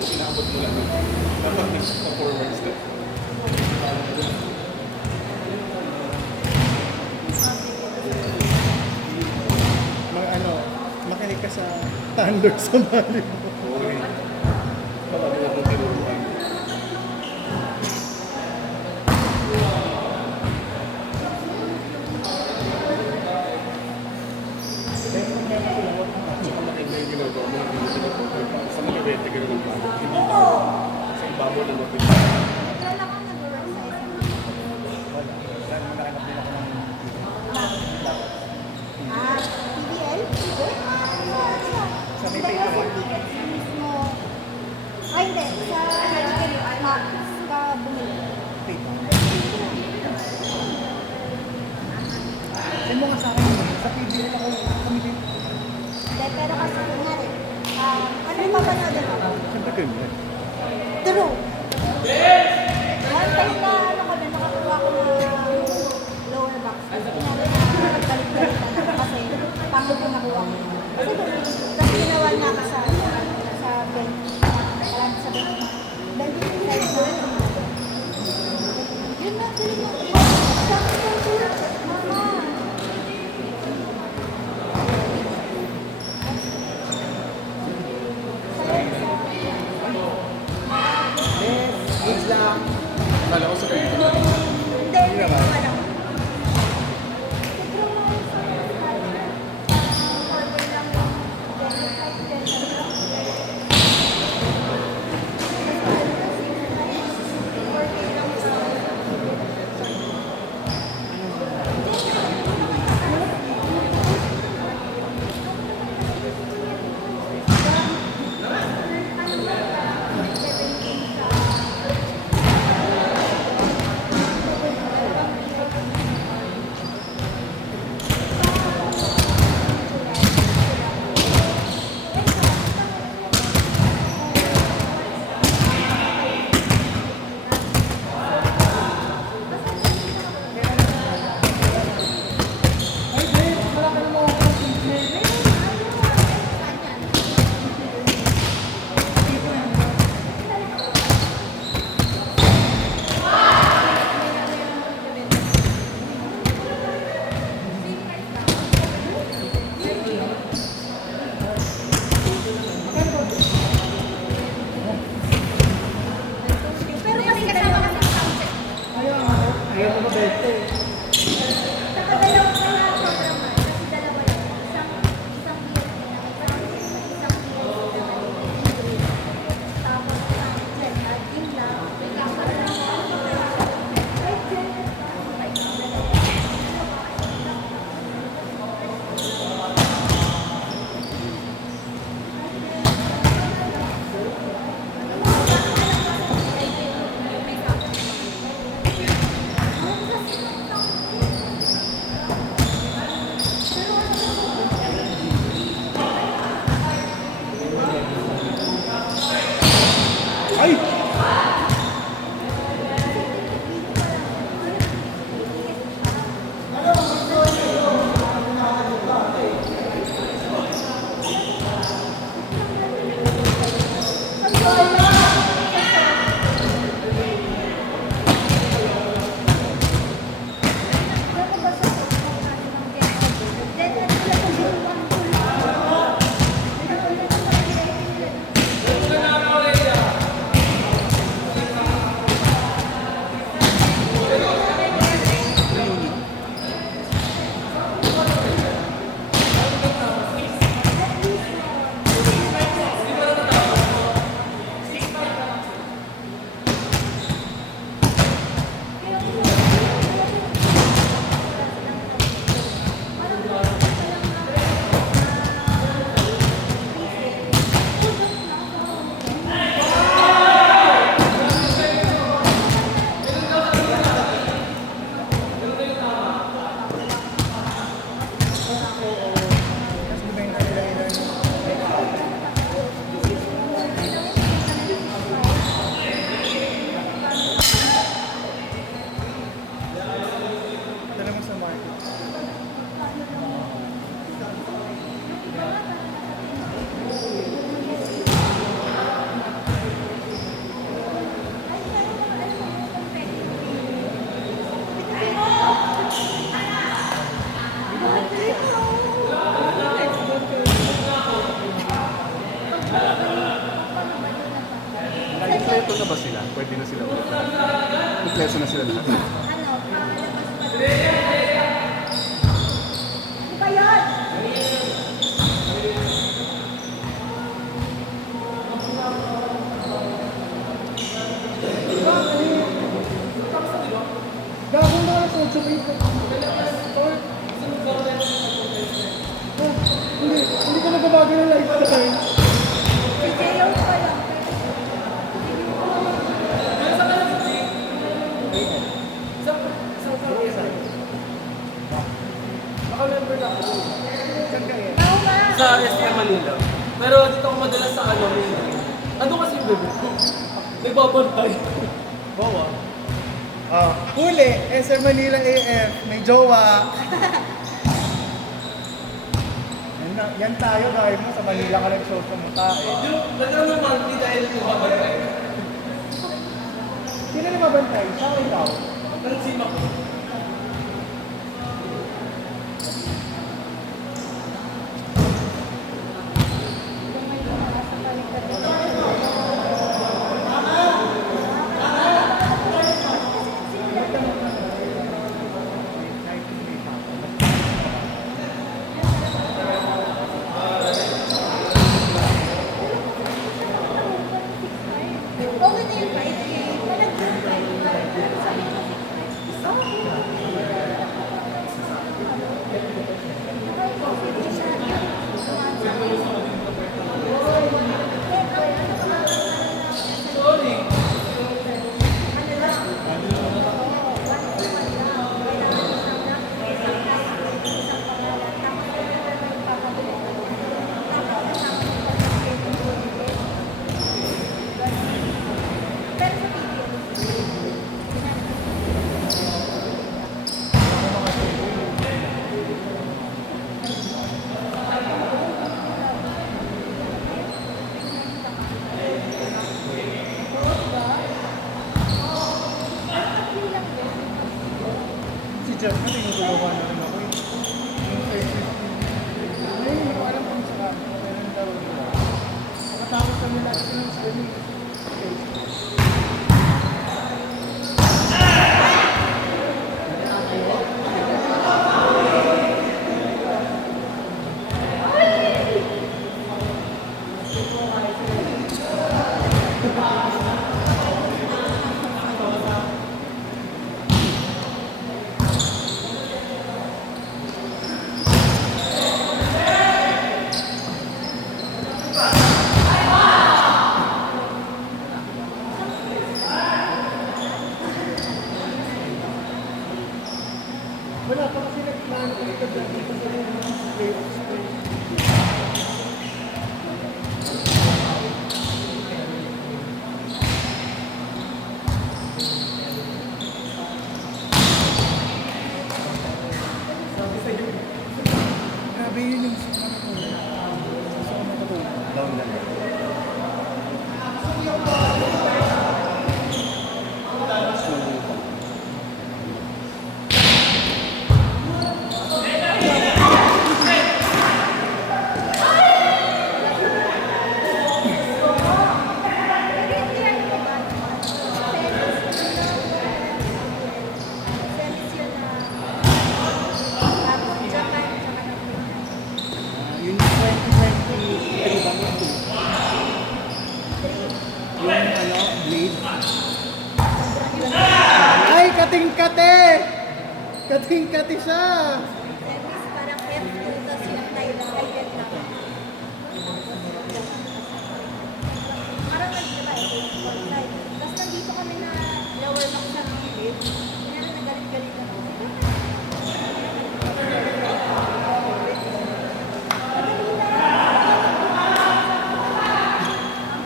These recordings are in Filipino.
inaabot mo lang. Dapat nagpa-forward step. Makinig ka sa thunder sa mali mo. Okay. Marami na kong tinuruan. Kaya kung meron ko lang, tsaka makita yung ginagawa mo, hindi mo tinutupay pa. Sa mga rete ka rin ng bago. Hindi pa. Sa ibabaw na mapit. Kailangan nag-work sa isang Wala. Kaya nakanap din ako ng laptop. PBL? Sa may Hindi, paper. kasi mismo. Ay, hindi. Sa Max ka bumili. Paper. Send mo nga sa akin yun. Sa PBL ako kami din. Hindi, pero kasi kunwari, ano yung papanoodin mo? Siyempre ganyan. True. One time na ano ko na nakakuha ko ng lower box. Kasi kinala na balik-balik na kasi pangit yung nakuha ko. Kasi ginawa niya ako sa bench. Alam sa bench. Bench yung size na. Yun na, tuloy mo. Mama. Yes, lang. Kala ko sa kayo. Hindi, hindi ko alam. Pero kasi kasama kasi sa subject. Ayaw ko mabete. Saka dalawang program man. Kasi dalawa yun. Isang year isang year naman. Tapos general, yun lang. Ay! Kompleto na ba sila? Pwede na sila ulit lahat? Kompleto na sila lahat? Ano, pangalabas pa lang. Ano ba yun? Gagawin na lang sa 8 ko. Hindi ka nagbabago ng lifestyle. Si J.O. pa lang. Naka-member na ako. Saan ka eh? Oo nga. Sa SM Manila. Pero dito ako madalas sa ano, Manila. Ano kasi yung bebe ko? Nagbabantay. Bawa. Huli, SM Manila AF, may jowa. Yan tayo dahil mo sa Manila ka nag-show sa mata eh. Yung nagkaroon ng monthly dahil nagbabantay. Sino na mabantay? Siya o ikaw? Ang sima ko. Kung may mga sa baliktad. Okay na yung 5K. Malagyan yung 5K. Sabi ko 6K. Sorry. Si Jeff na tinutulungan na rin ako eh. Yung service. Ngayon, hindi ko alam kung saan. Meron daw nila. Nakatapos kami lahat sila ng service. Wala pa kasi nag-plan ko ito dito sa playoffs. Grabe yun yung sinabi ko. Gusto ko matulog. Down lang. Yun yung 2023 ba yun? Yung ano, blade. Ay, kating-kate! Kating-kate siya! Parang F2, tapos yung Thailand lang. Parang nag-diba, tapos nandito kami na lower lock sa gilid. Kaya nagalit-galit ako.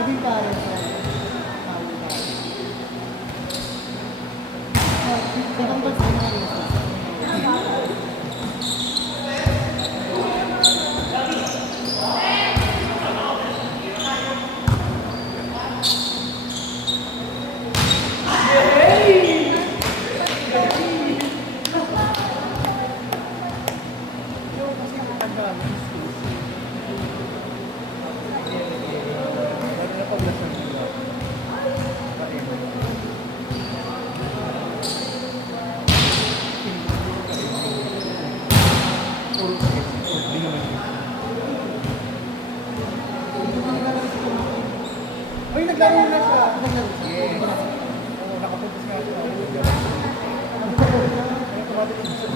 Kating kare siya. Ibang bansa na rin. Yung kasi ang dami ng space. naglaro na siya. Yes. Oo, nakapuntos nga siya. Kaya tumating siya.